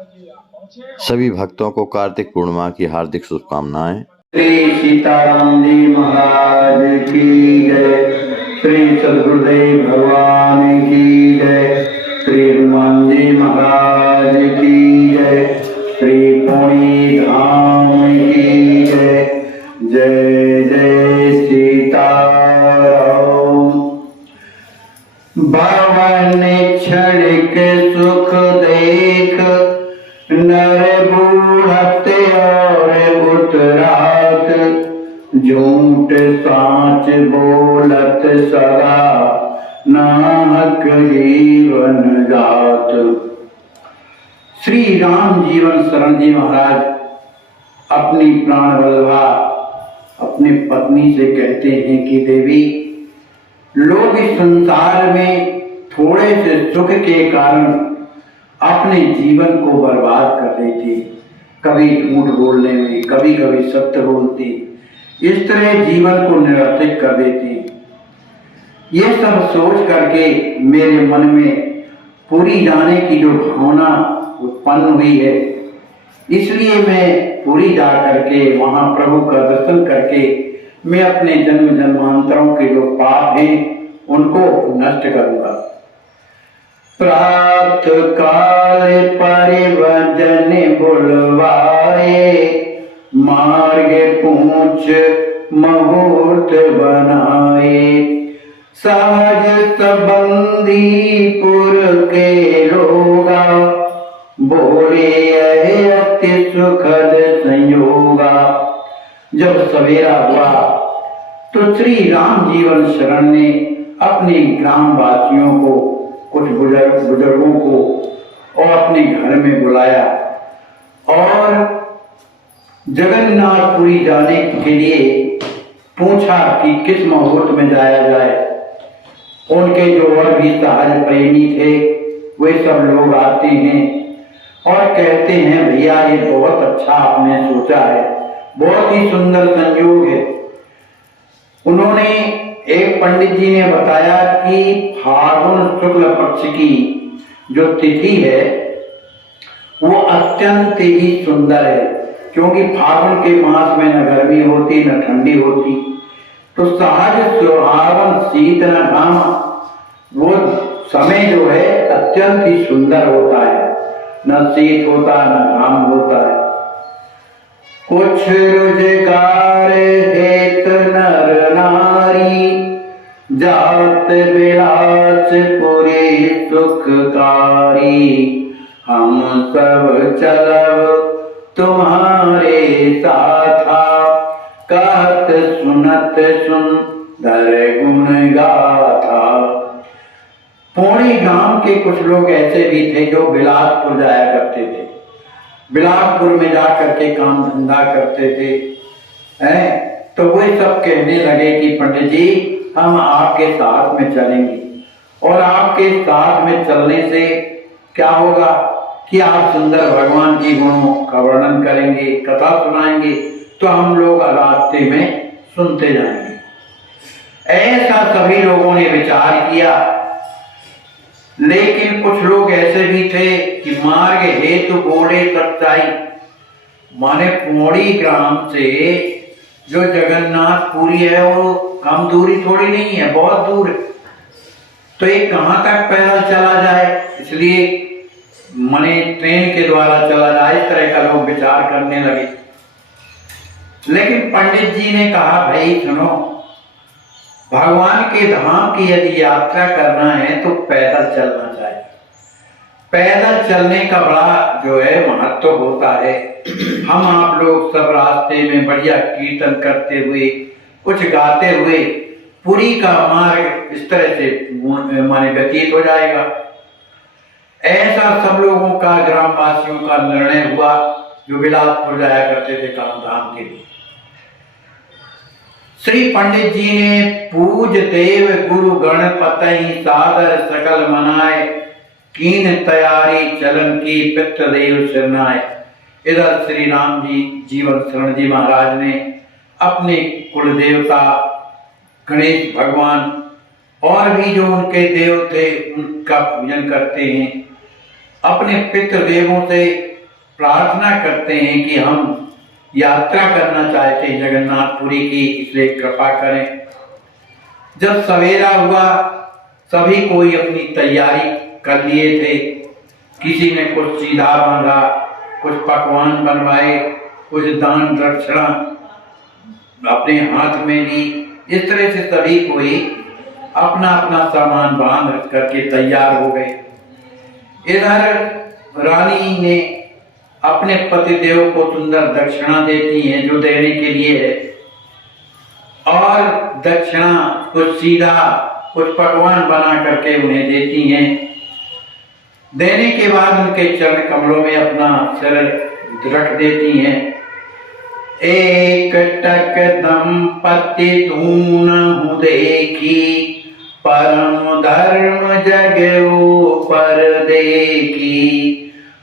सभी भक्तों को कार्तिक पूर्णिमा की हार्दिक शुभकामनाएं। श्री सीताराम जी महाराज की जय। श्री सद्गुरुदेव भगवान की जय। श्री हनुमान जी महाराज की जय। श्री पुणी धाम की जय। जय जय सीताराम। भवन क्षणिक सुख देख नर बूढ़त और उतरात, झूठ साच बोलत सदा नाहक जीवन जात। श्री राम जीवन शरण जी महाराज अपनी प्राण वल्लभा अपनी पत्नी से कहते हैं कि देवी, लोग इस संसार में थोड़े से सुख के कारण अपने जीवन को बर्बाद कर देते, कभी झूठ बोलने में, कभी कभी सत्य बोलते, इस तरह जीवन को निरर्थक कर देते। ये सब सोच करके मेरे मन में पुरी जाने की जो भावना उत्पन्न हुई है, इसलिए मैं पुरी जा करके वहां प्रभु का दर्शन करके मैं अपने जन्म जन्मांतरों के जो पाप हैं उनको नष्ट करूंगा। प्रात काल परिवजन बुलवाए, मार्ग पूछ मुहूर्त बनाए। सहज संबंधी पुर के लोगा, बोले यह अति सुखद संयोगा। जब सवेरा हुआ तो श्री राम जीवन शरण ने अपने ग्राम वासियों को, कुछ बुजुर्गों को और अपने घर में बुलाया और जगन्नाथपुरी जाने के लिए पूछा कि किस मुहूर्त में जाया जाए। उनके जो और भी सहज प्रेमी थे वे सब लोग आते हैं और कहते हैं, भैया ये बहुत अच्छा आपने सोचा है, बहुत ही सुंदर संयोग है। उन्होंने एक पंडित जी ने बताया कि फाल्गुन शुक्ल पक्ष की जो तिथि है वो अत्यंत ही सुंदर है, क्योंकि फाल्गुन के मास में न गर्मी होती न ठंडी होती, तो सहज सुहावन शीत न घाम, वो समय जो है अत्यंत ही सुंदर होता है, न शीत होता न घाम होता है। कुछ रोजगार हेत नर नारी, जात विलास पुरी सुखकारी। हम सब चलब तुम्हारे साथा, कहत सुनत सुंदर गुण गाथा। पौड़ी गांव के कुछ लोग ऐसे भी थे जो बिलासपुर जाया करते थे, बिलासपुर में जाकर के काम धंधा करते थे, हैं? तो वे सब कहने लगे कि पंडित जी हम आपके साथ में चलेंगे, और आपके साथ में चलने से क्या होगा कि आप सुंदर भगवान की गुणों का वर्णन करेंगे, कथा सुनाएंगे, तो हम लोग रास्ते में सुनते जाएंगे। ऐसा सभी लोगों ने विचार किया, लेकिन कुछ लोग ऐसे भी थे कि मार्ग हेतु बोले सच्चाई, माने पौड़ी ग्राम से जो जगन्नाथपुरी है वो कम दूरी थोड़ी नहीं है, बहुत दूर है, तो ये कहां तक पैदल चला जाए, इसलिए मने ट्रेन के द्वारा चला जाए, इस तरह का लोग विचार करने लगे। लेकिन पंडित जी ने कहा, भाई सुनो, भगवान के धाम की यदि यात्रा करना है तो पैदल चलना चाहिए। पैदल चलने का बड़ा जो है महत्व होता है। हम आप लोग सब रास्ते में बढ़िया कीर्तन करते हुए, कुछ गाते हुए पुरी का मार्ग इस तरह से माने व्यतीत हो जाएगा। ऐसा सब लोगों का, ग्राम वासियों का निर्णय हुआ जो बिलासपुर जाया करते थे काम धाम के लिए। श्री पंडित जी ने पूज देव गुरु गणपति सादर सकल मनाए, कीन तैयारी चलन की पितृदेव शरणाए। इधर श्री राम जी जीवन शरण जी महाराज ने अपने कुल देवता गणेश भगवान और भी जो उनके देव थे उनका पूजन करते हैं, अपने पितृदेवों से प्रार्थना करते हैं कि हम यात्रा करना चाहते हैं जगन्नाथपुरी की, इसलिए कृपा करें। जब सवेरा हुआ सभी कोई अपनी तैयारी कर लिए थे। किसी ने कुछ सीधा बांधा, कुछ पकवान बनवाए, कुछ दान दक्षिणा अपने हाथ में ली। इस तरह से सभी कोई अपना अपना सामान बांध करके तैयार हो गए। इधर रानी ने अपने पतिदेव को सुंदर दक्षिणा देती हैं जो देने के लिए है, और दक्षिणा कुछ सीधा कुछ पकवान बना करके उन्हें देती हैं। देने के बाद उनके चरण कमलों में अपना सिर रख देती हैं। एक टक दंपति तून देखी, परम धर्म जग ऊपर देखी।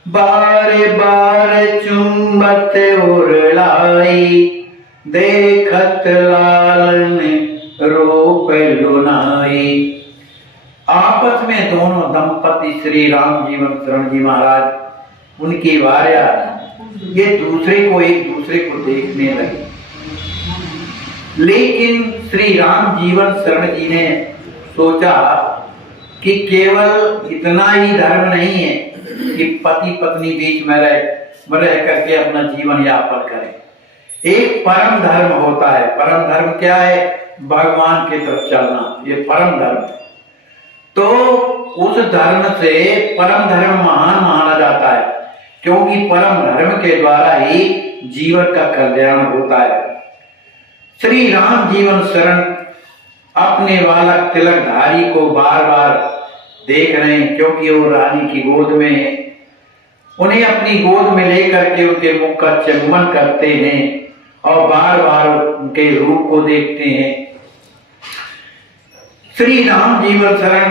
बार बार चुंबत उरलाई, देखत लालन रूप लुनाई। आपस में दोनों दंपति श्री राम जीवन शरण जी महाराज, उनकी भार्या, ये दूसरे को एक दूसरे को देखने लगे। लेकिन श्री राम जीवन शरण जी ने सोचा कि केवल इतना ही धर्म नहीं है कि पति पत्नी बीच में रह करके अपना जीवन यापन करें। एक परम धर्म होता है। परम धर्म क्या है? भगवान की तरफ चलना, ये परम धर्म है। तो उस धर्म से परम धर्म महान माना जाता है, क्योंकि परम धर्म के द्वारा ही जीवन का कल्याण होता है। श्री राम जीवन शरण अपने बालक तिलकधारी को बार बार देख रहे हैं, क्योंकि वो रानी की गोद में है। उन्हें अपनी गोद में लेकर के उनके मुख का चुम्बन करते हैं और बार बार उनके रूप को देखते हैं। श्री राम जीवन शरण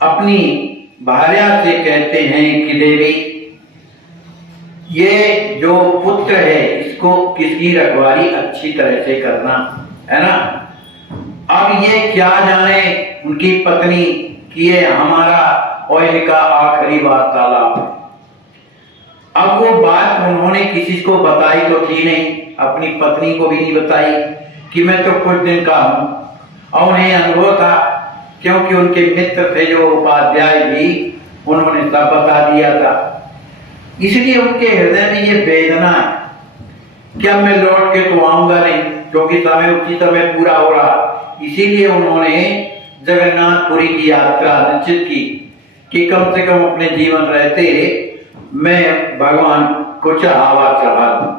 अपनी भार्या से कहते हैं कि देवी, ये जो पुत्र है इसको किसकी रखवाली अच्छी तरह से करना है ना। अब ये क्या जाने उनकी पत्नी कि ये हमारा और इनका आखिरी वार्तालाप है। अब वो बात उन्होंने किसी को बताई तो थी नहीं, अपनी पत्नी को भी नहीं बताई कि मैं तो कुछ दिन का हूं। और उन्हें अनुभव था, क्योंकि उनके मित्र थे जो उपाध्याय भी, उन्होंने सब बता दिया था। इसलिए उनके हृदय में ये वेदना है कि अब मैं लौट के तो आऊंगा नहीं, क्योंकि उसी समय पूरा हो रहा। इसीलिए उन्होंने जगन्नाथपुरी की यात्रा निश्चित की कि कम से कम अपने जीवन रहते मैं भगवान को चढ़ावा चढ़ा दूं।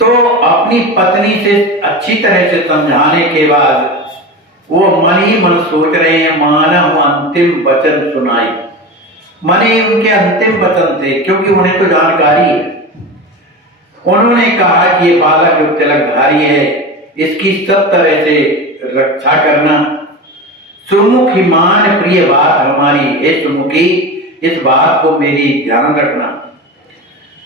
तो अपनी पत्नी से अच्छी तरह से समझाने के बाद वो मन ही मन सोच रहे हैं, मानव अंतिम वचन सुनाई। माने उनके अंतिम वचन थे, क्योंकि उन्हें तो जानकारी है। उन्होंने कहा कि ये बालक जो तिलकधारी है, इसकी सब तरह से रक्षा करना। सुमुखी मान प्रिय बात हमारी है सुमुखी, इस बात को मेरी ध्यान रखना।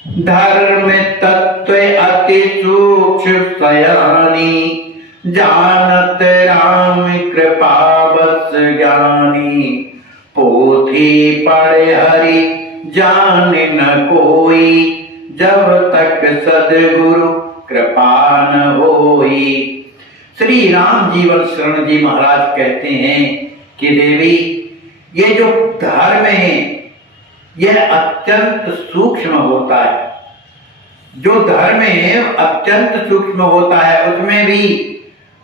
धर्म तत्व अति सूक्ष्म सयानी, जानत राम कृपा बस ज्ञानी। पोथी पढ़े हरि जान न कोई, जब तक सद्गुरु कृपा न होई। श्री राम जीवन शरण जी महाराज कहते हैं कि देवी, ये जो धर्म है यह अत्यंत सूक्ष्म होता है। जो धर्म है अत्यंत सूक्ष्म होता है, उसमें भी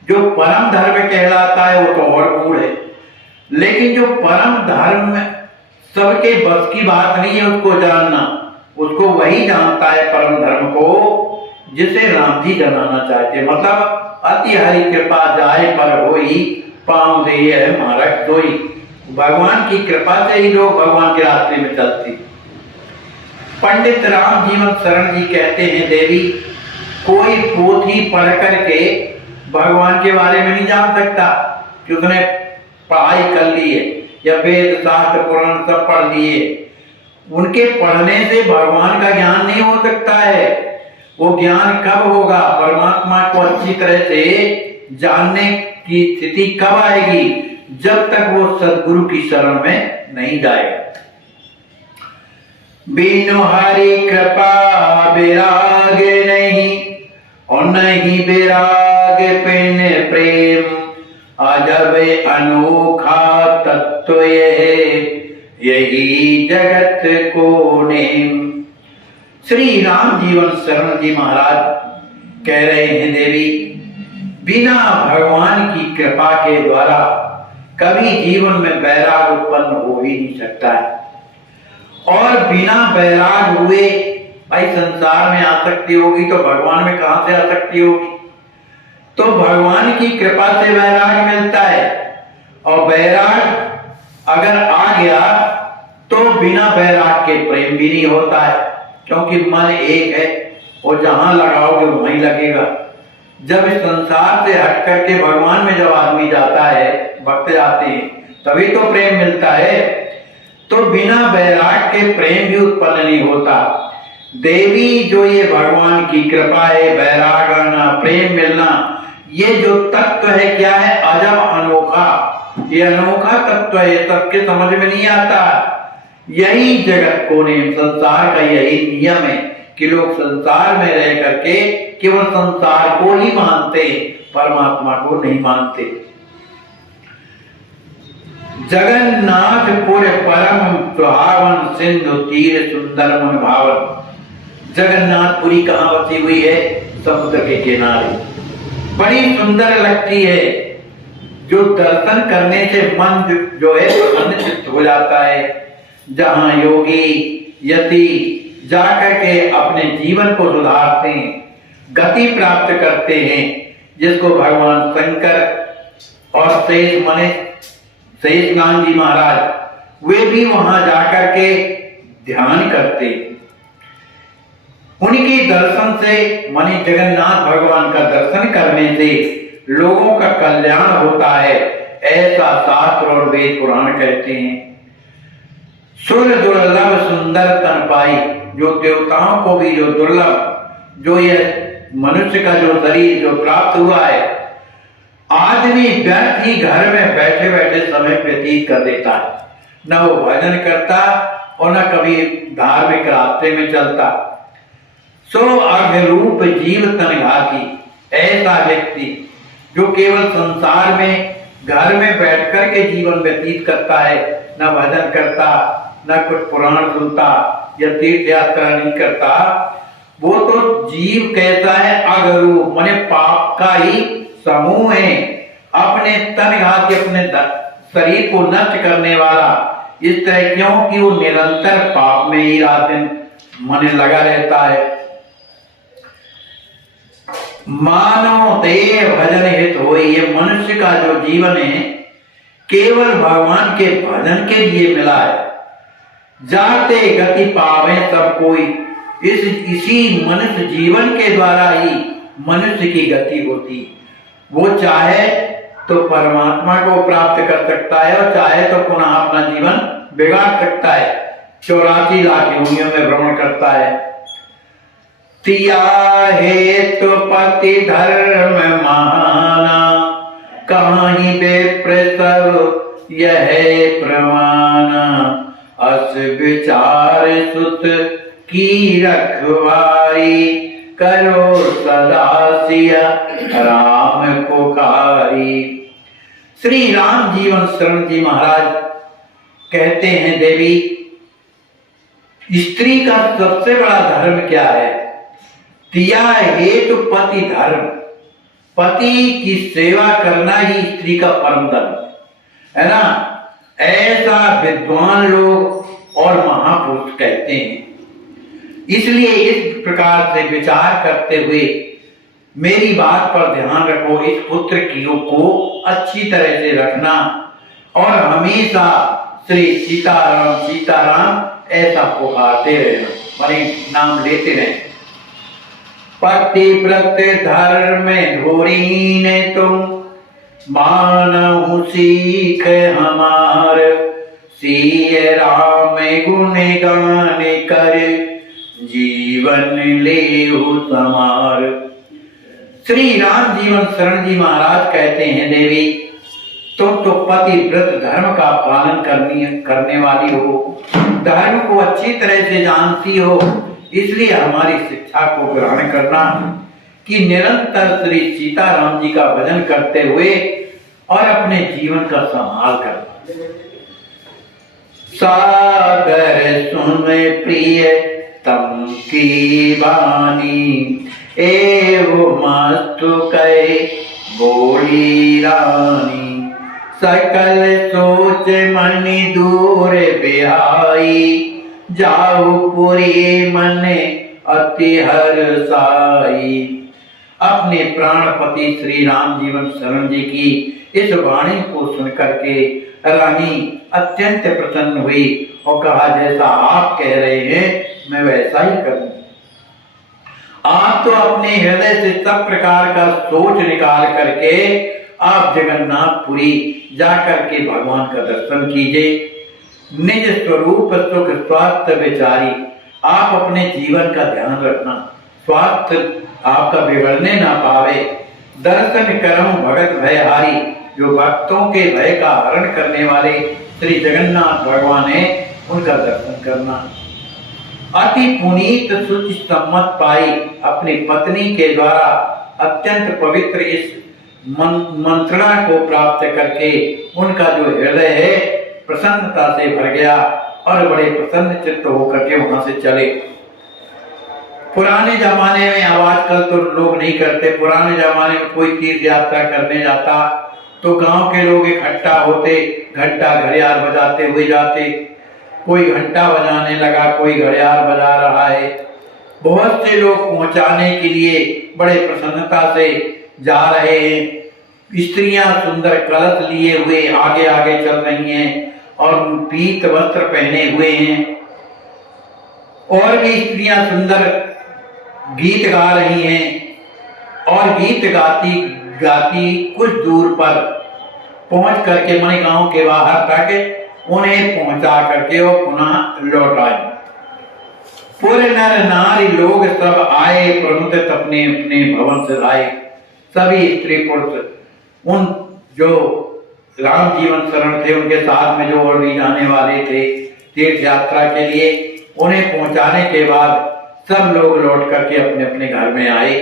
जो परम धर्म कहलाता है वो तो और गूढ़ है। लेकिन जो परम धर्म सबके बस की बात नहीं है उसको जानना, उसको वही जानता है परम धर्म को जिसे राम जी जनाना चाहते। मतलब अति हरि कृपा जाए पर होई, पांव दे मारक दोई। भगवान की कृपा से ही लोग भगवान के रास्ते में चलते। पंडित राम जीवन शरण जी कहते हैं, देवी, कोई पोथी पढ़ करके भगवान के बारे में नहीं जान सकता कि उसने पढ़ाई कर ली है या वेद शास्त्र पुराण सब पढ़ लिए। उनके पढ़ने से भगवान का ज्ञान नहीं हो सकता है। वो ज्ञान कब होगा? परमात्मा को अच्छी तरह से जानने की स्थिति कब आएगी? जब तक वो सदगुरु की शरण में नहीं जाएगा। बिनु हरि कृपा विराग नहीं, और नहीं विराग पिन प्रेम, अजब अनोखा तत्व यही जगत को नेम। श्री राम जीवन शरण जी महाराज कह रहे हैं, देवी बिना भगवान की कृपा के द्वारा कभी जीवन में वैराग उत्पन्न हो ही नहीं सकता है, और बिना वैराग हुए भाई संसार में आसक्ति होगी तो भगवान में कहां से आसक्ति होगी। तो भगवान की कृपा से वैराग मिलता है, और वैराग अगर आ गया तो बिना वैराग के प्रेम भी नहीं होता है, क्योंकि मन एक है और जहां लगाओगे वहीं लगेगा। जब इस संसार से हट करके भगवान में जब आदमी जाता है, भक्त जाते हैं, तभी तो प्रेम मिलता है। तो बिना वैराग के प्रेम भी उत्पन्न नहीं होता। देवी जो ये भगवान की कृपा है, वैराग आना, प्रेम मिलना, ये जो तत्व है क्या है, अजब अनोखा। ये अनोखा तत्व है, सबके समझ में नहीं आता। यही जगत को नेम, संसार का यही नियम है कि लोग संसार में रह करके केवल संसार को ही मानते, परमात्मा को नहीं मानते। जगन्नाथपुर परम सुहावन, सिंधु तीर सुंदर मन भावन। जगन्नाथपुरी कहां बसी हुई है? समुद्र के किनारे, बड़ी सुंदर लगती है, जो दर्शन करने से मन जो है प्रसन्नचित्त हो जाता है। जहां योगी यति जाकर के अपने जीवन को सुधारते हैं, गति प्राप्त करते हैं, जिसको भगवान शंकर और शेषनाग जी महाराज वे भी वहां जाकर के ध्यान करते। उनके दर्शन से माने जगन्नाथ भगवान का दर्शन करने से लोगों का कल्याण होता है, ऐसा शास्त्र और वेद पुराण कहते हैं। सुर दुर्लभ सुंदर तन पाई, जो देवताओं को भी जो दुर्लभ, जो ये मनुष्य का जो शरीर जो प्राप्त हुआ है, आदमी व्यर्थ ही घर में बैठे बैठे समय व्यतीत कर देता है, न वो भजन करता और न कभी धार्मिक रास्ते में चलता। सो अघरूप जीव तनघाती, ऐसा व्यक्ति जो केवल संसार में घर में बैठकर के जीवन व्यतीत करता है, न भजन करता, न कुछ पुराण सुनता या तीर्थ यात्रा नहीं करता, वो तो जीव कैसा है? अघरूप माने पाप का ही समूह है, अपने तनघाती, अपने शरीर को नष्ट करने वाला। इस तरह क्यों कि वो निरंतर पाप में ही रात दिन मन लगा रहता है। मानव देह भजन हित हो, ये मनुष्य का जो जीवन है केवल भगवान के भजन के लिए मिला है। जाते गति पावे सब कोई, इसी मनुष्य जीवन के द्वारा ही मनुष्य की गति होती। वो चाहे तो परमात्मा को प्राप्त कर सकता है, और चाहे तो पुनः अपना जीवन बिगाड़ सकता है, 84 लाख योनियों में भ्रमण करता है। तिया हेतु पति धर्म महाना, कहीं बेप्रसव यह प्रमाना, अस विचार सुत की रखवारी, करो सदा सिया राम पुकारी। श्री राम जीवन शरण जी महाराज कहते हैं, देवी स्त्री का सबसे बड़ा धर्म क्या है? तिया हेतु पति धर्म, पति की सेवा करना ही स्त्री का परम धर्म है ना। ऐसा विद्वान लोग और महापुरुष कहते हैं। इसलिए इस प्रकार से विचार करते हुए मेरी बात पर ध्यान रखो, इस पुत्र की को अच्छी तरह से रखना, और हमेशा श्री सीताराम सीताराम ऐसा पुकारते रहना, माने नाम लेते रहना। पतिव्रत धर्म धोरी ने तुम, मानहु सीख हमार, सिय राम गुण गान कर, जीवन लेहु समार। श्री राम जीवन शरण जी महाराज कहते हैं, देवी तुम तो पतिव्रत धर्म का पालन करने वाली हो, धर्म को अच्छी तरह से जानती हो, इसलिए हमारी शिक्षा को ग्रहण करना कि निरंतर श्री सीताराम जी का भजन करते हुए और अपने जीवन का संभाल करना। सादर सुन प्रिय तम की वाणी, एवं मस्तु कै बोली रानी, सकल सोच मन दूर बिहाई, जाऊ पुरी मन अति हर्षाई। अपने प्राणपति श्री राम जीवन शरण जी की इस वाणी को सुनकर के रानी अत्यंत प्रसन्न हुई और कहा, जैसा आप कह रहे हैं मैं वैसा ही करूं। आप तो अपने हृदय से सब प्रकार का सोच निकाल करके आप जगन्नाथपुरी जाकर के भगवान का दर्शन कीजिए। निज स्वरूप सुख स्वास्थ्य विचारी, आप अपने जीवन का ध्यान रखना, स्वास्थ्य आपका बिगड़ने ना पावे। दर्शन करम भगत भयहारी, जो भक्तों के भय का हरण करने वाले श्री जगन्नाथ भगवान है, उनका दर्शन करना। अति पुनीत शुचि सम्मत पाई, अपनी पत्नी के द्वारा अत्यंत पवित्र इस मंत्रणा को प्राप्त करके उनका जो हृदय है प्रसन्नता से भर गया और बड़े प्रसन्न चित्त होकर के वहां से चले। पुराने जमाने में, अब आजकल तो लोग नहीं करते, पुराने जमाने में कोई तीर्थ यात्रा करने जाता तो गांव के लोग इकट्ठा होते, घंटा घड़ियाल बजाते हुए जाते। कोई घंटा बजाने लगा, कोई घड़ियाल बजा रहा है। बहुत से लोग पहुंचाने के लिए बड़े प्रसन्नता से जा रहे हैं। स्त्रियां सुंदर कलश लिए हुए आगे आगे चल रही हैं और पीत वस्त्र पहने हुए हैं। और भी स्त्रियां सुंदर गीत गा रही हैं और गीत गाती गाती कुछ दूर पर पहुंच करके मने गांव के बाहर तक उन्हें पहुंचा करके और पुनः लौट आए। पूरे नर नारी लोग सब आए, प्रमुदित अपने अपने भवन से आए। सभी स्त्री पुरुष उन जो राम जीवन शरण थे उनके साथ में जो और भी जाने वाले थे तीर्थ यात्रा के लिए, उन्हें पहुंचाने के बाद सब लोग लौट करके अपने अपने घर में आए।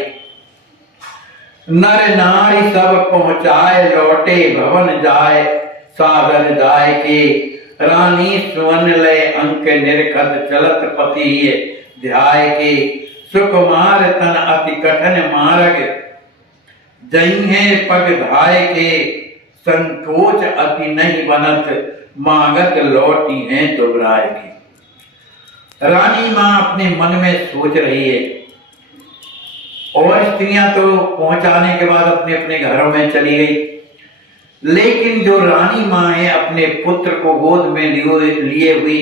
नर नारी सब पहुंचाए, लौटे भवन जाए, सागर जाए के रानी सुवन लय अंक निरखत, चलत पति ध्याय के सुकुमार तन अति कठिन मार्ग, जइहे पग धाय के संतोष अति नहीं बनत, मांगत लौटी है दुबराय की। रानी मां अपने मन में सोच रही है और स्त्रियां तो पहुंचाने के बाद अपने अपने घरों में चली गई, लेकिन जो रानी मां है अपने पुत्र को गोद में लिए हुई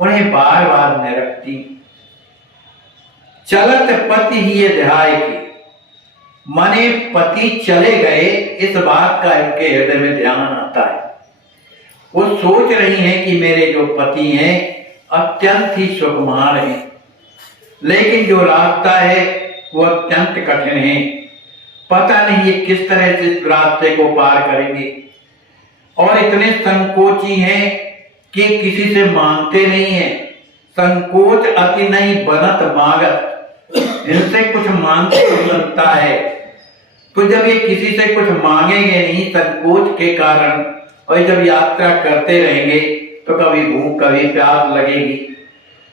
उन्हें बार बार निरखती। चलत पति ही ध्याय की, माने पति चले गए इस बात का इनके हृदय में ध्यान आता है। वो सोच रही हैं कि मेरे जो पति हैं अत्यंत ही सुकुमार हैं, लेकिन जो रास्ता है वो अत्यंत कठिन है। पता नहीं ये किस तरह से इस रास्ते को पार करेंगे और इतने संकोची हैं कि किसी से मांगते नहीं है। संकोच अति नहीं बनत मांगत, इनसे कुछ मांगते लगता है। तो जब ये किसी से कुछ मांगेंगे नहीं संकोच के कारण, और जब यात्रा करते रहेंगे तो कभी भूख कभी प्यास लगेगी,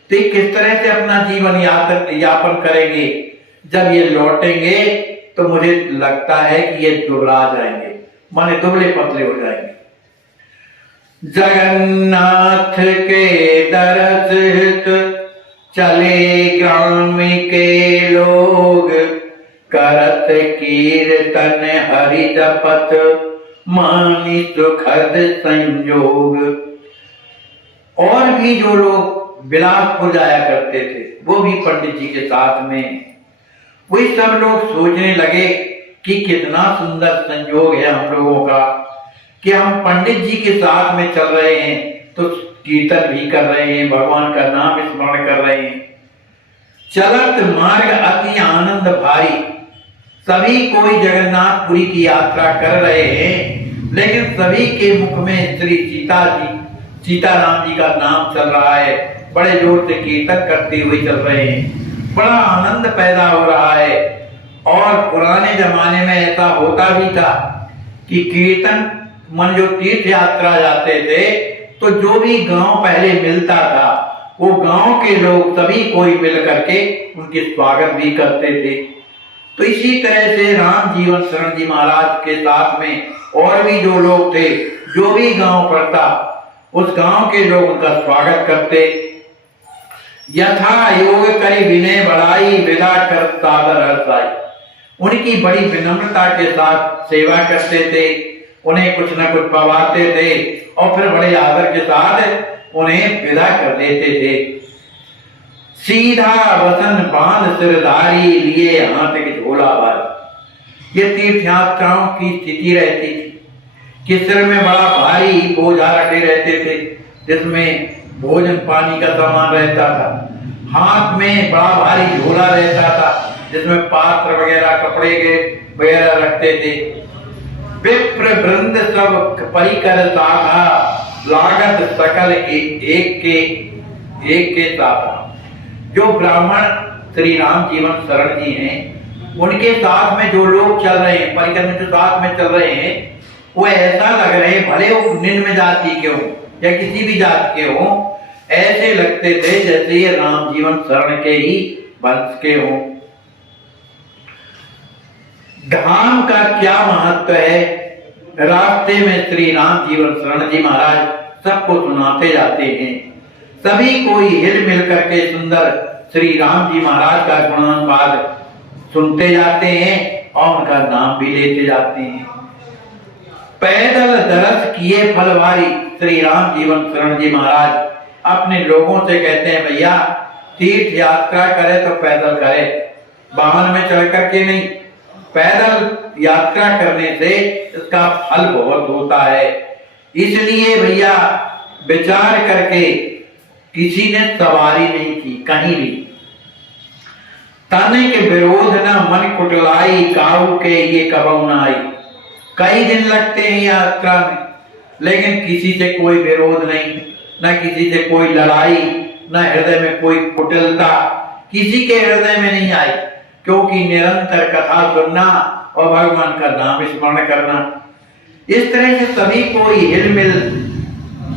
तो किस तरह से अपना जीवन यापन करेंगे। जब ये लौटेंगे तो मुझे लगता है कि ये दुबला जाएंगे, माने दुबले पतले हो जाएंगे। जगन्नाथ के दरस हित चले ग्राम के लोग, करत कीर्तन हरि जपत मानी सुखद संयोग। और भी जो लोग बिलासपुर जाया करते थे वो भी पंडित जी के साथ में, वही सब लोग सोचने लगे कि कितना सुंदर संयोग है हम लोगों का कि हम पंडित जी के साथ में चल रहे हैं तो कीर्तन भी कर रहे हैं, भगवान का नाम स्मरण कर रहे हैं। चलत मार्ग अति आनंद भारी, सभी कोई जगन्नाथपुरी की यात्रा कर रहे हैं लेकिन सभी के मुख में श्री सीताराम जी का नाम चल रहा है। बड़े जोर से कीर्तन करते हुए चल रहे हैं, बड़ा आनंद पैदा हो रहा है। और पुराने जमाने में ऐसा होता भी था कि कीर्तन मन जो तीर्थ यात्रा जाते थे तो जो भी गांव पहले मिलता था वो गांव के लोग सभी कोई मिल करके उनके स्वागत भी करते थे। तो इसी तरह से राम जीवन शरण जी महाराज के साथ में और भी जो लोग थे, जो भी गांव पड़ता उस गांव के लोग उनका स्वागत करते। यथा योग करी विनय बढ़ाई विदा कर सादर हर्षाई। उनकी बड़ी विनम्रता के साथ सेवा करते थे, उन्हें कुछ न कुछ पवाते थे और फिर बड़े आदर के साथ उन्हें विदा कर देते थे। सीधा वसन बांध सिरधारी लिए हाथ के झोला भर। ये तीर्थ यात्राओं की स्थिति रहती थी कि सिर में बड़ा भारी बोझा रखे रहते थे जिसमें भोजन पानी का सामान रहता था, हाथ में बड़ा भारी झोला रहता था जिसमें पात्र वगैरह कपड़े के वगैरह रखते थे। विप्र वृंद सब परिकर साधा लागत सकल एक के साथा। जो ब्राह्मण श्री राम जीवन शरण जी हैं उनके साथ में जो लोग चल रहे हैं, परिकर में जो साथ में चल रहे हैं, वो ऐसा लग रहे हैं भले वो निम्न जाति के हो या किसी भी जाति के हो, ऐसे लगते थे जैसे ये राम जीवन शरण के ही वंश के हो। धाम का क्या महत्व है, रास्ते में श्री राम जीवन शरण जी महाराज सबको सुनाते जाते हैं। सभी कोई हिल मिल करके सुंदर श्री राम जी महाराज का गुणानुवाद सुनते जाते हैं और उनका नाम भी लेते जाते हैं। पैदल दरस किए फलवारी श्री राम जीवन शरण जी महाराज अपने लोगों से कहते हैं, भैया तीर्थ यात्रा करे तो पैदल करे, वाहन में चढ़ करके नहीं। पैदल यात्रा करने से इसका फल बहुत होता है। इसलिए भैया विचार करके किसी ने सवारी नहीं की कहीं भी। तने के विरोध न मन कुटलाई काऊ के ये कबऊ न आई। कई दिन लगते हैं यात्रा में लेकिन किसी से कोई विरोध नहीं, न किसी से कोई लड़ाई, न हृदय में कोई कुटिलता किसी के हृदय में नहीं आई, क्योंकि निरंतर कथा सुनना और भगवान का नाम स्मरण करना। इस तरह से सभी कोई हिलमिल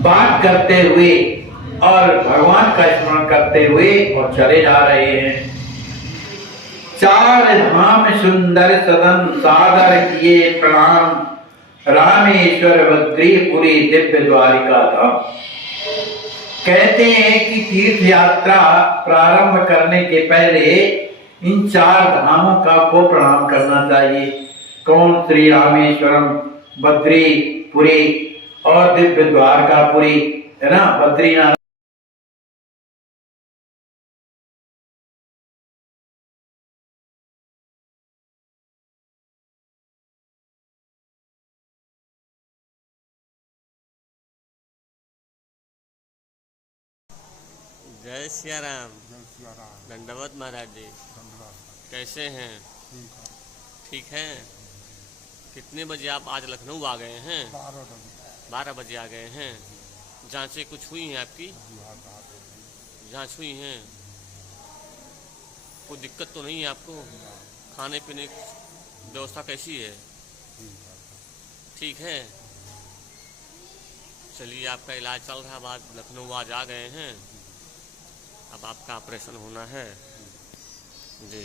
बात करते हुए और भगवान का स्मरण करते हुए और चले जा रहे हैं। चार धाम सुंदर सदन सादर किए प्रणाम, रामेश्वर बद्रीपुरी दिव्य द्वारिका धाम। कहते हैं कि तीर्थ यात्रा प्रारंभ करने के पहले इन चार धामों का को प्रणाम करना चाहिए। कौन? श्री रामेश्वरम, बद्रीपुरी और दिव्य द्वारकापुरी, है ना, बद्रीनाथ। जय सिया राम। दंडवत महाराज जी, कैसे हैं? ठीक हैं? कितने बजे आप आज लखनऊ आ गए हैं? 12 बजे आ गए हैं। जांचें कुछ हुई हैं आपकी? जांच हुई हैं? कोई दिक्कत तो नहीं है आपको? खाने पीने की व्यवस्था कैसी है? ठीक है। चलिए, आपका इलाज चल रहा है, बाद लखनऊ आज आ गए हैं, अब आपका ऑपरेशन होना है जी।